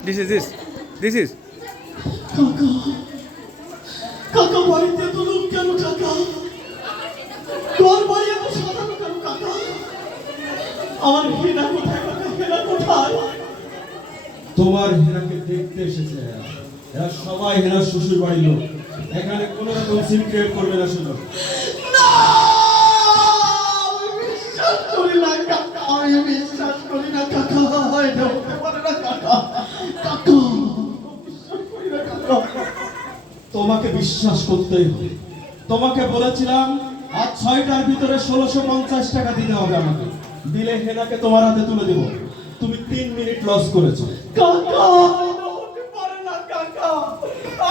This is this. This is. কাকা কাকা বাড়িতে তো লোক কেন কাকা তোর বাড়ি এত সাজানো কেন কাকা আমার হেনা কোথায় কাকা হেনা কোথায় তোমার হেনাকে দেখতে এসেছে এরা। সবাই হেনার শ্বশুর বাড়ির লোক এখানে কোনো রকম সিন ক্রিয়েট করবে না শুধু তোমাকে বিশ্বাস করতেই হবে। তোমাকে বলেছিলাম আজ ছয়টার ভিতরে ষোলোশো পঞ্চাশ টাকা দিতে হবে আমাকে। দিলে হেনাকে তোমার হাতে তুলে দেবো। তুমি তিন মিনিট লস করেছ। কাকা! পারে না কাকা!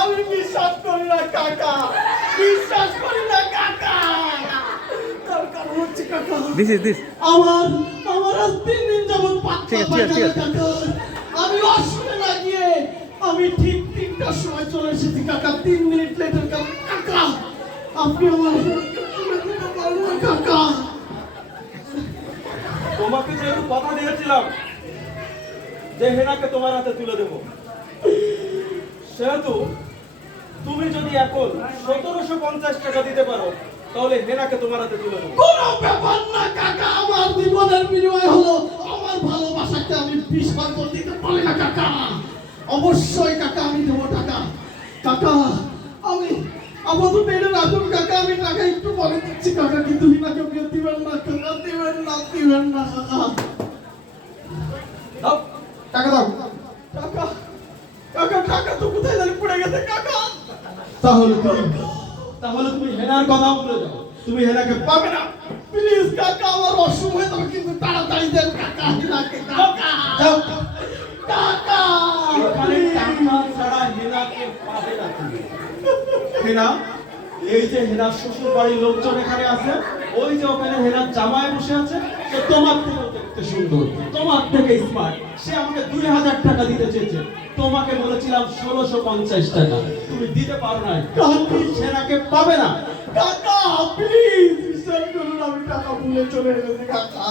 আমি বিশ্বাস করি না কাকা! বিশ্বাস করি না কাকা! তার হচ্ছে কাকা This is this. আমার আমার আজ তিন দিন যাবত ঠিক ঠিক আছে, ঠিক আছে। আমি অশুনে না আমি ঠিক তিনটার সময় চলে এসেছি কাকা। তিন মিনিট লেটের কাকা আপনি আমার কাকা। তোমাকে যেহেতু কথা দিয়েছিলাম যে হেনাকে তোমার হাতে তুলে দেব। সেহেতু তুমি যদি এখন সতেরোশো পঞ্চাশ টাকা দিতে পারো তাহলে হেনাকে তোমার হাতে তুলে দেবো। কোনো ব্যাপার না কাকা। আমার জীবনের বিনিময় হলো আমার ভালোবাসাকে আমি বিসর্জন দিতে পারি অবশ্যই কাকা, আমি দেবো টাকা। কাকা, আমি আপাতত এটা রাখুন কাকা, আমি টাকা একটু পরে দিচ্ছি কাকা, কিন্তু হিনাকে বিয়ে দিবেন না কাকা দিবেন না দিবেন না, কাকা। টাকা দাও। কাকা কাকা, টাকা তো কোথায় জানি পড়ে গেছে, কাকা। তাহলে তুমি তাহলে তুমি হেনার কথা বলে যাও তুমি হেনাকে পাবে না। প্লিজ, কাকা, আমার যাবে কিন্তু তাড়াতাড়ি দেন, কাকা হিনাকে কাকা এখানে টাকা ছাড়া হেনাকে পাবে না তুমি হেনা, এই যে হেনার শ্বশুর বাড়ির লোকজন এখানে আছে, ওই যে ওখানে হেনার জামাই বসে আছে, সে তোমার থেকে দেখতে সুন্দর, তোমার থেকে স্মার্ট সে আমাকে দুই হাজার টাকা দিতে চেয়েছে, তোমাকে বলেছিলাম ষোলোশো পঞ্চাশ টাকা। তুমি দিতে পারো না হেনাকে পাবে না। কাকা প্লিজ বিশ্বাস করুন, আমি টাকা ভুলে চলে এসেছি, কাকা।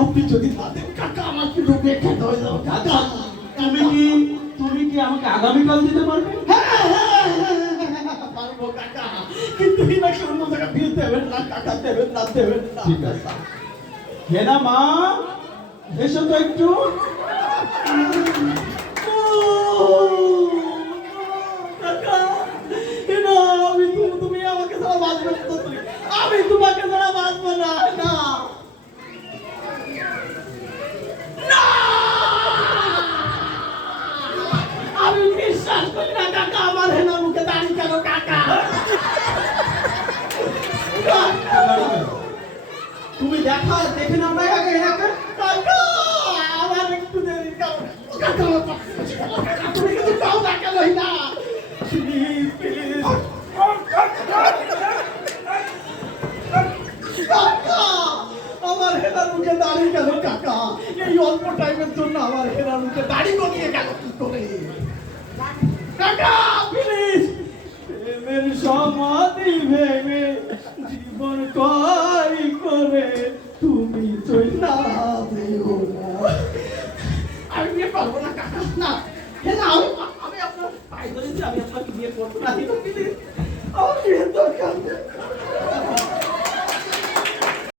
আপনি যদি না কাকা আমার কিন্তু বেকার হয়ে যাবে কাকা। তুমি কি তুমি কি আমাকে আগামীকাল দিতে পারবে? হ্যাঁ, পারব কাকা। কিন্তু হিনাকে অন্য জায়গায় বিয়ে দেবেন না টাকা দেবেন না দেবেন না। ঠিক আছে। হেনা মা এসো তো একটু। তুমি দেখা, দেখে নাও আগে আমার একটু দেরি তুমি প্লিজ প্লিজ আমার হেনার মুখে দাড়ি গেল কাকা? এই অল্প টাইমের জন্য আমার হেনার মুখে দাড়ি গলিয়ে গেল কি করে? কাকা প্লিজ সমাধি ভেঙে না দিও না আমি বিয়ে পারব না, কাকা। না আমি আপনার পায়ে ধরেছি, আমি আপনাকে বিয়ে করব না।